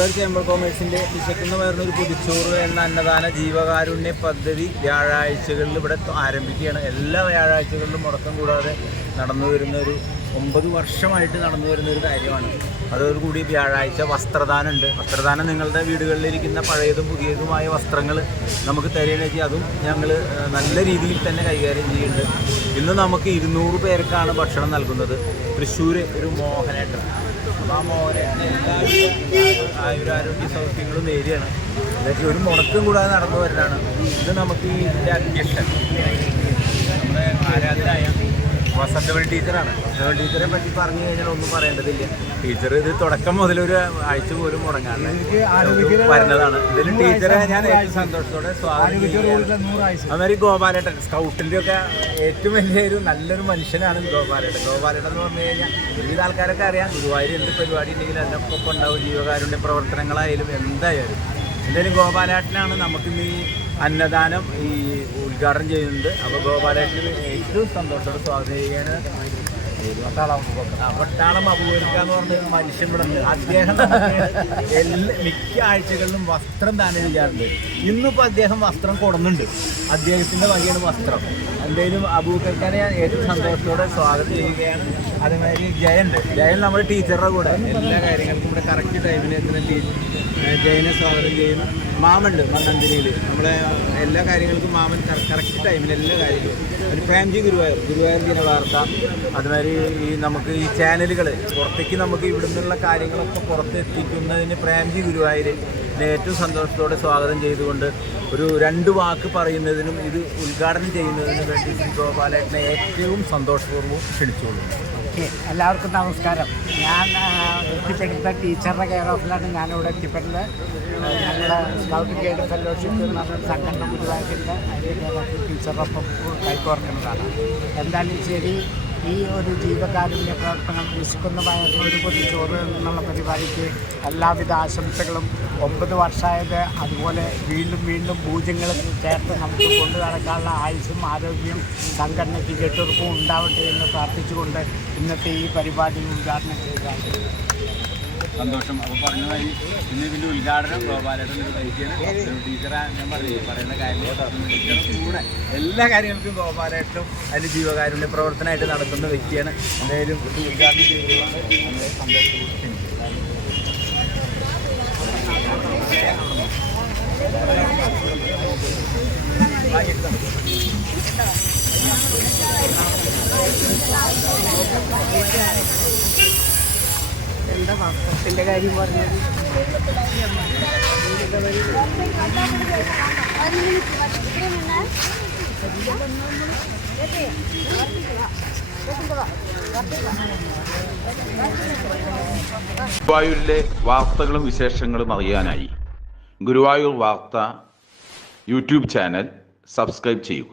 Guruvayur chamber കോമേഴ്സിന്റെ വിശക്കുന്ന ഒരു പുതിച്ചോറ് എന്ന അന്നദാന ജീവകാരുണ്യ പദ്ധതി വ്യാഴാഴ്ചകളിൽ ഇവിടെ ആരംഭിക്കുകയാണ്. എല്ലാ വ്യാഴാഴ്ചകളിലും മുടക്കം കൂടാതെ നടന്നു വരുന്ന ഒരു ഒമ്പത് വർഷമായിട്ട് നടന്നു വരുന്ന ഒരു കാര്യമാണ്. അതോടുകൂടി വ്യാഴാഴ്ച വസ്ത്രദാനം ഉണ്ട്. വസ്ത്രദാനം നിങ്ങളുടെ വീടുകളിലിരിക്കുന്ന പഴയതും പുതിയതുമായ വസ്ത്രങ്ങൾ നമുക്ക് തരുകയാണ് അതും ഞങ്ങൾ നല്ല രീതിയിൽ തന്നെ കൈകാര്യം ചെയ്യുന്നുണ്ട്. ഇന്ന് നമുക്ക് ഇരുന്നൂറ് പേർക്കാണ് ഭക്ഷണം നൽകുന്നത്. തൃശ്ശൂർ ഒരു മോഹനേട്ടൻ. അപ്പോൾ ആ മോഹനേട്ടന് എല്ലാവരും ആയുരാരോഗ്യ സൗഖ്യങ്ങളും നേരിയാണ്. ഇതൊക്കെ ഒരു മുടക്കം കൂടാതെ നടന്നു വരുന്നതാണ് ഇത് നമുക്ക് ഇതിന്റെ അധ്യക്ഷൻ നമ്മുടെ ആരാധനായ വസന്തവൽ ടീച്ചറാണ്. വസന്തവൾ ടീച്ചറെ പറ്റി പറഞ്ഞു കഴിഞ്ഞാൽ ഒന്നും പറയേണ്ടതില്ല. ടീച്ചർ ഇത് തുടക്കം മുതൽ ഒരു ആഴ്ച പോലും മുടങ്ങാണ്ട് വരുന്നതാണ്. ഇതിൽ ടീച്ചറെ ഞാൻ ഏറ്റവും സന്തോഷത്തോടെ സ്വാഗതം അന്നേരം ഗോപാലേട്ടൻ സ്കൗട്ടിന്റെ ഒക്കെ ഏറ്റവും വലിയൊരു നല്ലൊരു മനുഷ്യനാണ് ഗോപാലേട്ടൻ. ഗോപാലേട്ടൻ എന്ന് പറഞ്ഞു കഴിഞ്ഞാൽ വിവിധ ആൾക്കാരൊക്കെ അറിയാം. ഗുരുവായൂർ എന്ത് പരിപാടി ഉണ്ടെങ്കിലും എല്ലാം ഒപ്പം ഉണ്ടാവും. ജീവകാരുണ്യ പ്രവർത്തനങ്ങളായാലും എന്തായാലും. എന്തായാലും ഗോപാലേട്ടനാണ് നമുക്കിന്ന് ഈ അന്നദാനം ഈ ഉദ്ഘാടനം ചെയ്യുന്നുണ്ട്. അപ്പോൾ ഗോപാലേട്ടന് ഏറ്റവും സന്തോഷത്തോടെ സ്വാഗതം ചെയ്യാണ് പട്ടാളം അപൂരിക്ക എന്ന് പറഞ്ഞ മനുഷ്യൻ ഇവിടെ അദ്ദേഹം എല്ലാ മിക്ക ആഴ്ചകളിലും വസ്ത്രം ദാനം ചെയ്യാറുണ്ട്. ഇന്നിപ്പോൾ അദ്ദേഹം വസ്ത്രം കൊടുന്നുണ്ട് അദ്ദേഹത്തിന്റെ വകയാണ് വസ്ത്രം. എന്തായാലും അബൂക്കർക്കാനെ ഞാൻ ഏറ്റവും സന്തോഷത്തോടെ സ്വാഗതം ചെയ്യുകയാണ്. അതേമാതിരി ജയണ്ട് ജയൻ നമ്മുടെ ടീച്ചറുടെ കൂടെ. എല്ലാ കാര്യങ്ങൾക്കും ഇവിടെ കറക്റ്റ് ടൈമിന് എത്തുന്ന ജയനെ സ്വാഗതം ചെയ്യുന്നു. മാമുണ്ട് മണ്ണന്തിരിയിൽ നമ്മളെ എല്ലാ കാര്യങ്ങൾക്കും മാമൻ കറക്റ്റ് ടൈമിൽ എല്ലാ കാര്യങ്ങളും. ഒരു പ്രേംജി ഗുരുവായൂർ. ഗുരുവായൂർ ദിന വാർത്ത അതുമാതിരി ഈ നമുക്ക് ഈ ചാനലുകൾ പുറത്തേക്ക് നമുക്ക് ഇവിടുന്നുള്ള കാര്യങ്ങളൊക്കെ പുറത്തെത്തിക്കുന്നതിന് പ്രേംജി ഗുരുവായൂർ ഏറ്റവും സന്തോഷത്തോടെ സ്വാഗതം ചെയ്തുകൊണ്ട് ഒരു രണ്ട് വാക്ക് പറയുന്നതിനും ഇത് ഉദ്ഘാടനം ചെയ്യുന്നതിനും വേണ്ടി ശ്രീ ഗോപാലേട്ടനെ ഏറ്റവും സന്തോഷപൂർവം ക്ഷണിച്ചുകൊള്ളുന്നു. ഓക്കെ എല്ലാവർക്കും നമസ്കാരം. ഞാൻ എത്തിപ്പെടുത്ത ടീച്ചറുടെ കെയർ ഓഫിലാണ് ഞാനിവിടെ എത്തിപ്പെടുന്നത്. ഞങ്ങളുടെ സ്കൗട്ട് ഗൈഡ് ഫെലോഷിപ്പ് എന്ന് പറഞ്ഞ സംഘടന ഗുരുവായൂരിന്റെ അതിന്റെ കൈക്കോർക്കുന്നതാണ് ടീച്ചറൊപ്പം കൈകോർക്കുന്നതാണ്. എന്തായാലും ശരി ഈ ഒരു ജീവകാരുണ്യ പ്രവർത്തനം വിശക്കുന്ന ഒരു പൊതി ചോറ് എന്നുള്ള പരിപാടിക്ക് എല്ലാവിധ ആശംസകളും. ഒമ്പത് വർഷമായത് അതുപോലെ വീണ്ടും വീണ്ടും പൂജ്യങ്ങൾ ചേർത്ത് നമുക്ക് കൊണ്ടു നടക്കാനുള്ള ആയുസും ആരോഗ്യവും സംഘടനയ്ക്ക് കെട്ടുറപ്പും ഉണ്ടാവട്ടെ എന്ന് പ്രാർത്ഥിച്ചുകൊണ്ട് ഇന്നത്തെ ഈ പരിപാടി ഉദ്ഘാടനം ചെയ്തതാണ്. സന്തോഷം. അപ്പോൾ പറഞ്ഞ മാതിരി ഇന്ന് ഇതിന്റെ ഉദ്ഘാടനം ഗോപാലേട്ടൻ ഒരു വൈകിയാണ് ടീച്ചറെ ഞാൻ പറഞ്ഞു പറയുന്ന കാര്യങ്ങൾ കൂടെ എല്ലാ കാര്യങ്ങൾക്കും ഗോപാലേട്ടനും അതിന്റെ ജീവകാരുണ്യ പ്രവർത്തനമായിട്ട് നടക്കുന്ന വ്യക്തിയാണ്. എന്തായാലും ഇത് ഉദ്ഘാടനം വളരെ സന്തോഷം. വസ്ത്രത്തിന്റെ കാര്യം പറഞ്ഞത്. ഗുരുവായൂരിലെ വാർത്തകളും വിശേഷങ്ങളും അറിയാനായി ഗുരുവായൂർ വാർത്ത യൂട്യൂബ് ചാനൽ സബ്സ്ക്രൈബ് ചെയ്യുക.